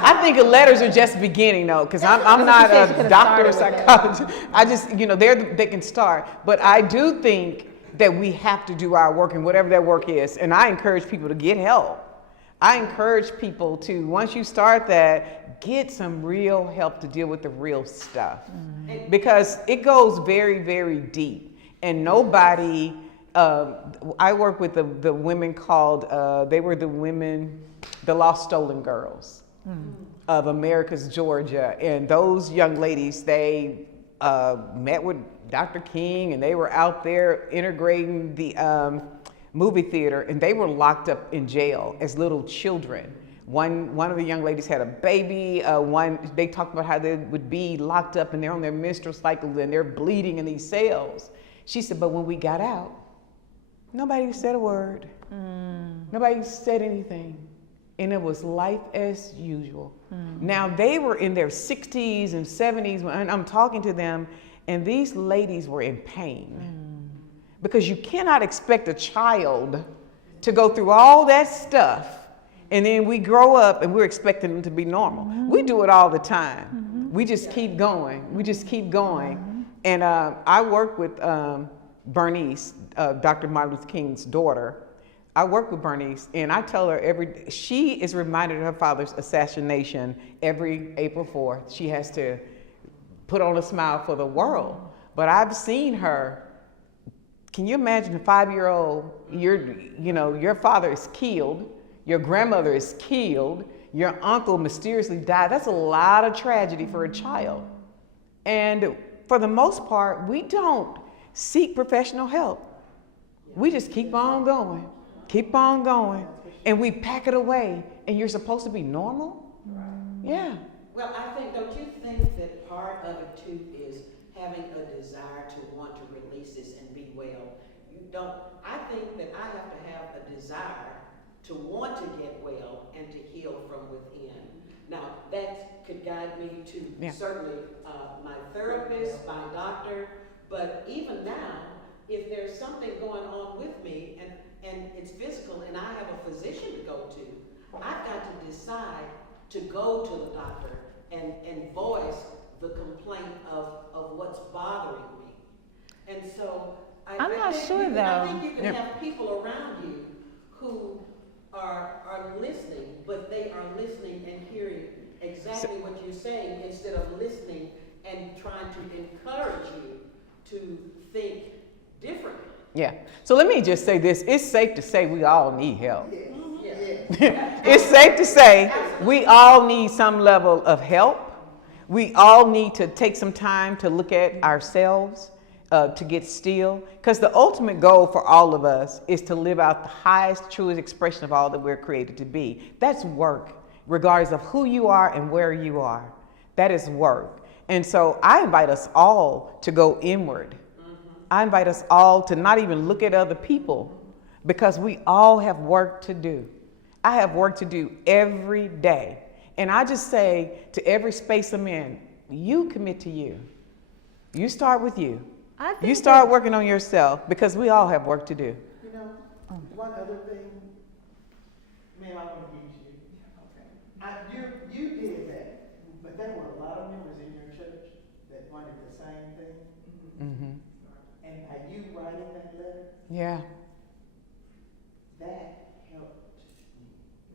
I think the letters are just beginning, though, because I'm not a doctor or psychologist. I just, they can start. But I do think that we have to do our work, and whatever that work is. And I encourage people to get help. I encourage people to, once you start that, get some real help to deal with the real stuff. Because it goes very, very deep. And nobody... I work with the women called, they were the Lost Stolen Girls of America's Georgia. And those young ladies, they met with Dr. King, and they were out there integrating the movie theater, and they were locked up in jail as little children. One of the young ladies had a baby. They talked about how they would be locked up and they're on their menstrual cycle and they're bleeding in these cells. She said, but when we got out, nobody said a word. Nobody said anything. And it was life as usual. Now, they were in their 60s and 70s when I'm talking to them, and these ladies were in pain. Because you cannot expect a child to go through all that stuff, and then we grow up and we're expecting them to be normal. We do it all the time. We just keep going. We just keep going. And I work with Bernice, Dr. Martin Luther King's daughter. I work with Bernice, and I tell her she is reminded of her father's assassination every April 4th. She has to put on a smile for the world. But I've seen her. Can you imagine a 5-year-old, your father is killed, your grandmother is killed, your uncle mysteriously died. That's a lot of tragedy for a child. And for the most part, we don't seek professional help. We just keep on going, and we pack it away, and you're supposed to be normal? Yeah. Well, don't you think that part of it too is having a desire to want to release this and be well? I think that I have to have a desire to want to get well and to heal from within. Now, that could guide me to certainly my therapist, my doctor, but even now, if there's something going on with me and it's physical and I have a physician to go to, I've got to decide to go to the doctor and voice the complaint of what's bothering me. And so I'm not sure, though. I think you can have people around you who are listening, but they are listening and hearing exactly what you're saying instead of listening and trying to encourage you to think differently. Yeah. So let me just say this. It's safe to say we all need help. Yeah. It's safe to say we all need some level of help. We all need to take some time to look at ourselves, to get still. Because the ultimate goal for all of us is to live out the highest, truest expression of all that we're created to be. That's work, regardless of who you are and where you are. That is work. And so I invite us all to go inward. I invite us all to not even look at other people, because we all have work to do. I have work to do every day. And I just say to every space I'm in, you commit to you. You start with you. You start working on yourself, because we all have work to do. You know, one other thing, ma'am, I want to use you. Okay. You did that, but there were a lot of members in your church that wanted the same thing. Mm-hmm. And by you writing that letter, Yeah. that helped me.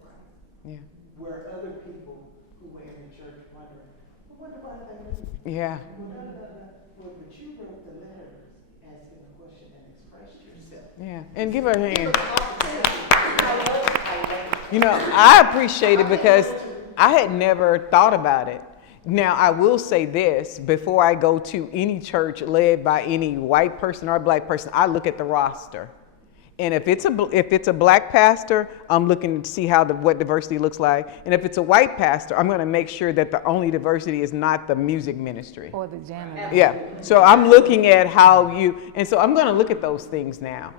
Right. Yeah. Where other people who were in the church wondering, I wonder why they leave. Yeah. Well, but you wrote the letter asking a question and expressed yourself. Yeah. And give her a hand. You know, I appreciate it because I had never thought about it. Now, I will say this, before I go to any church led by any white person or black person, I look at the roster. And if it's a black pastor, I'm looking to see what diversity looks like. And if it's a white pastor, I'm going to make sure that the only diversity is not the music ministry. Or the janitor. Yeah. So I'm looking at and so I'm going to look at those things now.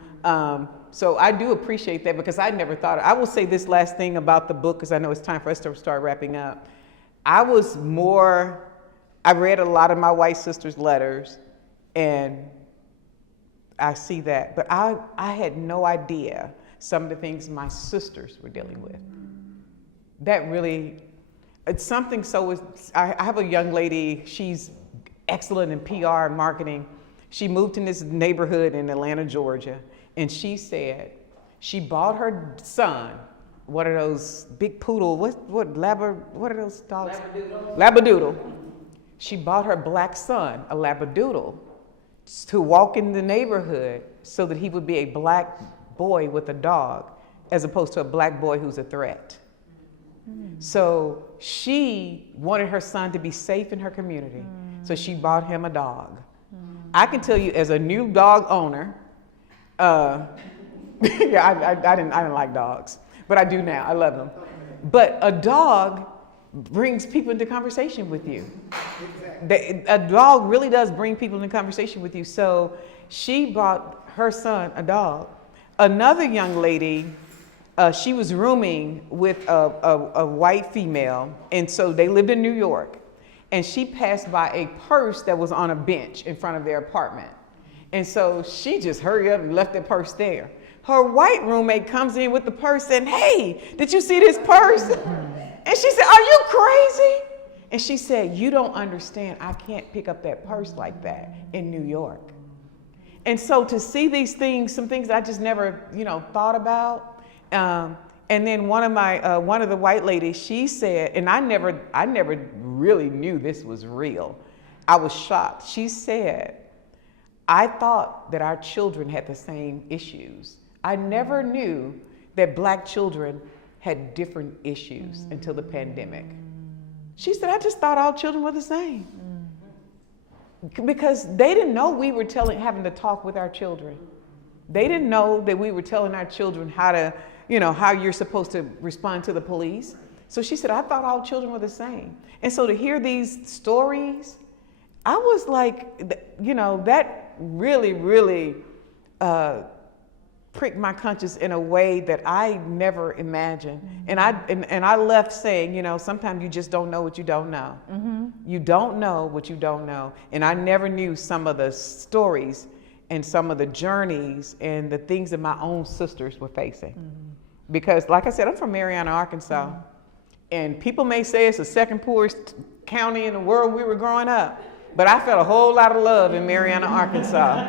So I do appreciate that, because I never thought. I will say this last thing about the book, because I know it's time for us to start wrapping up. I read a lot of my white sister's letters, and I see that, but I had no idea some of the things my sisters were dealing with. That really, it's something I have a young lady, she's excellent in PR and marketing. She moved in this neighborhood in Atlanta, Georgia, and she said she bought her son one of those big poodle, what are those dogs? Labradoodle. She bought her black son a Labradoodle to walk in the neighborhood so that he would be a black boy with a dog, as opposed to a black boy who's a threat. So she wanted her son to be safe in her community. So she bought him a dog. I can tell you, as a new dog owner, I didn't like dogs, but I do now. I love them. But a dog brings people into conversation with you. A dog really does bring people into conversation with you. So she bought her son a dog. Another young lady, she was rooming with a white female, and so they lived in New York. And she passed by a purse that was on a bench in front of their apartment. And so she just hurried up and left the purse there. Her white roommate comes in with the purse and, hey, did you see this purse? And she said, are you crazy? And she said, you don't understand. I can't pick up that purse like that in New York. And so to see these things, some things that I just never, thought about. And then one of the white ladies, she said, and I never really knew this was real. I was shocked. She said, I thought that our children had the same issues. I never knew that black children had different issues until the pandemic. She said, I just thought all children were the same. Because they didn't know we were having to talk with our children. They didn't know that we were telling our children how to, how you're supposed to respond to the police. So she said, I thought all children were the same. And so to hear these stories, I was like, that really, really pricked my conscience in a way that I never imagined. And I left saying, you know, sometimes you just don't know what you don't know. You don't know what you don't know. And I never knew some of the stories and some of the journeys and the things that my own sisters were facing. Because like I said, I'm from Marianna, Arkansas. And people may say it's the second poorest county in the world we were growing up. But I felt a whole lot of love in Marianna, Arkansas.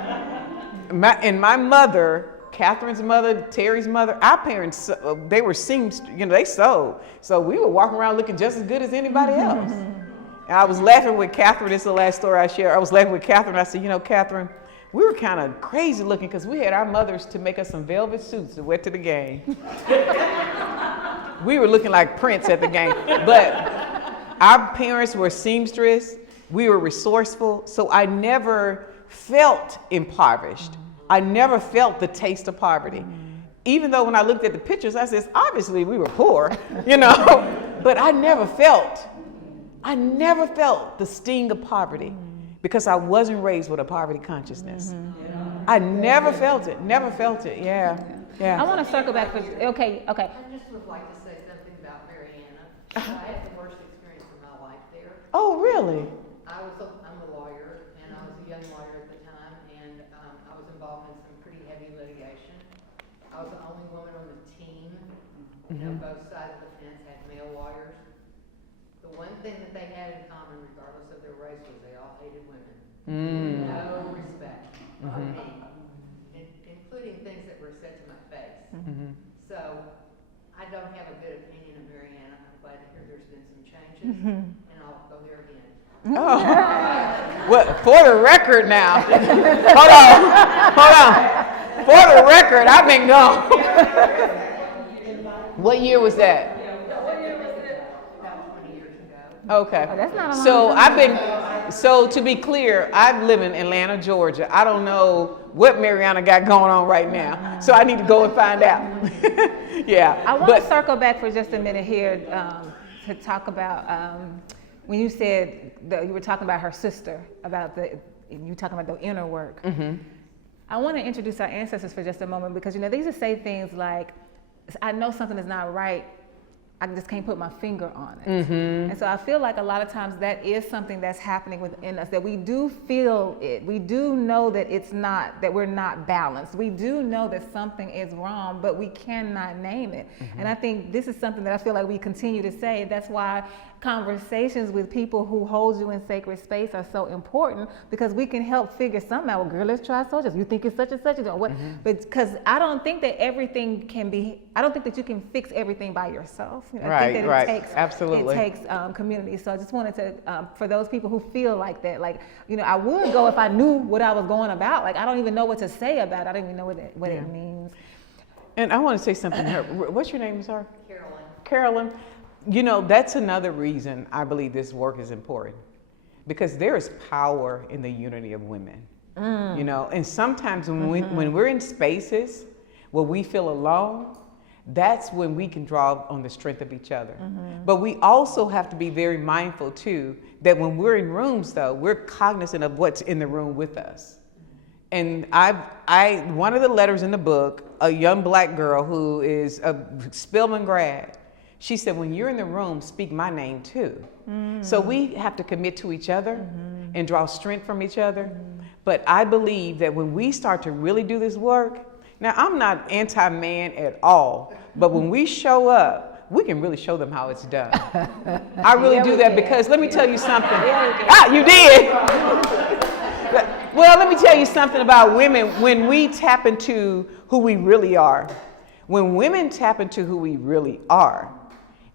And my mother, Catherine's mother, Terry's mother, our parents, they were they sewed. So we were walking around looking just as good as anybody else. And I was laughing with Catherine. This is the last story I share. I was laughing with Catherine. I said, you know, Catherine, we were kind of crazy looking because we had our mothers to make us some velvet suits to wear to the game. We were looking like Prince at the game. But our parents were seamstress. We were resourceful. So I never felt impoverished. I never felt the taste of poverty. Even though when I looked at the pictures, I said, obviously we were poor, you know, but I never felt the sting of poverty because I wasn't raised with a poverty consciousness. I never felt it, yeah. I want to circle back for, okay. I just would like to say something about Marianna. I had the worst experience of my life there. Oh, really? I'm a lawyer, and I was a young lawyer at the time, and I was involved in some pretty heavy litigation. I was the only woman on the team. You know, both sides of the fence had male lawyers. The one thing that they had in common, regardless of their race, was they all hated women. No respect of me, including things that were said to my face. So I don't have a good opinion of Marianna. I'm glad to hear there's been some changes, and I'll go there again. Oh. Well, for the record now. Hold on. For the record, I've been gone. What year was that? About 20 years ago. Okay. Oh, that's not a long So time. so to be clear, I live in Atlanta, Georgia. I don't know what Marianna got going on right now. So I need to go and find out. Yeah. I want to circle back for just a minute here to talk about when you said that you were talking about her sister, you talking about the inner work. I want to introduce our ancestors for just a moment because, you know, they used to say things like, I know something is not right, I just can't put my finger on it. And so I feel like a lot of times that is something that's happening within us, that we do feel it. We do know that that we're not balanced. We do know that something is wrong, but we cannot name it. And I think this is something that I feel like we continue to say. That's why conversations with people who hold you in sacred space are so important, because we can help figure something out. Well, girl, let's try social. You think it's such and such, you know what? But because I don't think that I don't think that you can fix everything by yourself. You know, I think that Absolutely. It takes community. So I just wanted to, for those people who feel like that, like, you know, I would go if I knew what I was going about. Like, I don't even know what to say about it. I don't even know what it means. And I want to say something to her. What's your name, sir? Carolyn. Carolyn. You know, that's another reason I believe this work is important, because there is power in the unity of women. You know, and sometimes when we're in spaces where we feel alone, that's when we can draw on the strength of each other. But we also have to be very mindful too that when we're in rooms, though, we're cognizant of what's in the room with us. And one of the letters in the book, a young black girl who is a Spelman grad, she said, when you're in the room, speak my name too. So we have to commit to each other and draw strength from each other. But I believe that when we start to really do this work, now I'm not anti-man at all, but when we show up, we can really show them how it's done. I really do that because let me tell you something. You did. Well, let me tell you something about women. When we tap into who we really are, when women tap into who we really are,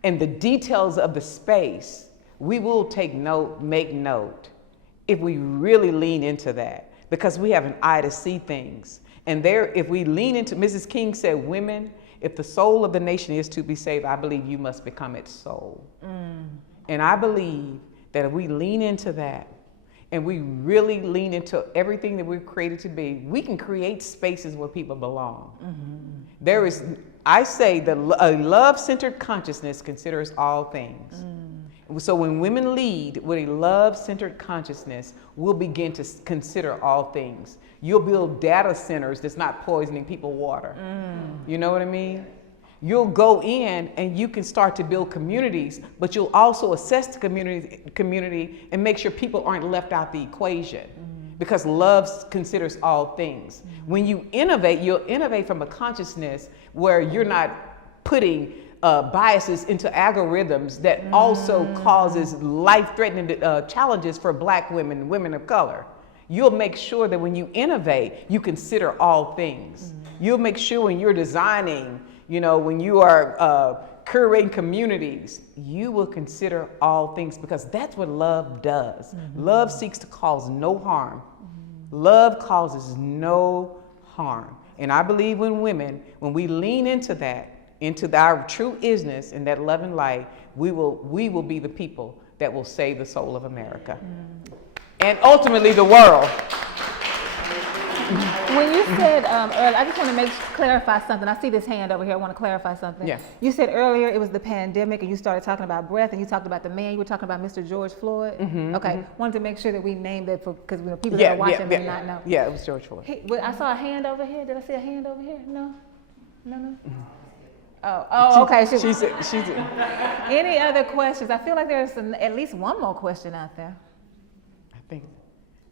and the details of the space, we will make note if we really lean into that, because we have an eye to see things. And if we lean into, Mrs. King said, women, if the soul of the nation is to be saved, I believe you must become its soul. And I believe that if we lean into that, and we really lean into everything that we're created to be, we can create spaces where people belong. I say that a love-centered consciousness considers all things. So when women lead with a love-centered consciousness, we'll begin to consider all things. You'll build data centers that's not poisoning people's water. You know what I mean? You'll go in and you can start to build communities, but you'll also assess the community and make sure people aren't left out the equation. Because love considers all things. When you innovate, you'll innovate from a consciousness where you're not putting biases into algorithms that also causes life-threatening challenges for Black women, women of color. You'll make sure that when you innovate, you consider all things. You'll make sure when you're designing, you know, when you are curating communities, you will consider all things, because that's what love does. Love seeks to cause no harm. Love causes no harm. And I believe when women, when we lean into that, into our true isness and that love and light, we will be the people that will save the soul of America. And ultimately the world. When you said earlier, I just want to clarify something. I see this hand over here. I want to clarify something. Yeah. You said earlier it was the pandemic, and you started talking about breath, and you talked about the man. You were talking about Mr. George Floyd. Okay. Wanted to make sure that we named it because people that are watching may not know. Yeah, it was George Floyd. I saw a hand over here. Did I see a hand over here? No. Oh, okay. She's Any other questions? I feel like there's at least one more question out there.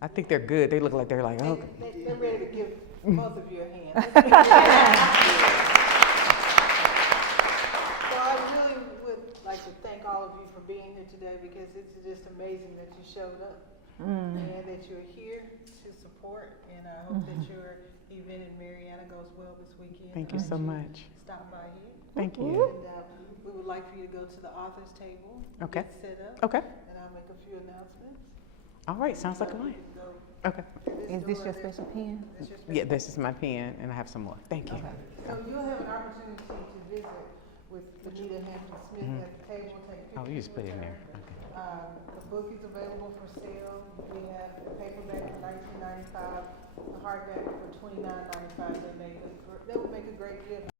I think they're good. They look like they're like, oh. They're ready to give both of you a hand. So I really would like to thank all of you for being here today, because it's just amazing that you showed up and that you're here to support. And I hope that your event in Mariana goes well this weekend. Thank you so much. Stop by here. Thank you. And we would like for you to go to the author's table. Okay. Get set up. Okay. And I'll make a few announcements. All right. Sounds like a plan. Okay. Is this your special pen? Yeah, this is my pen, and I have some more. Thank you. So you'll have an opportunity to visit with Bonita Hampton Smith at the table, take pictures. Oh, you just put it in there. with her. Okay. The book is available for sale. We have the paperback for $19.95, the hardback for $29.95. They would make a great gift.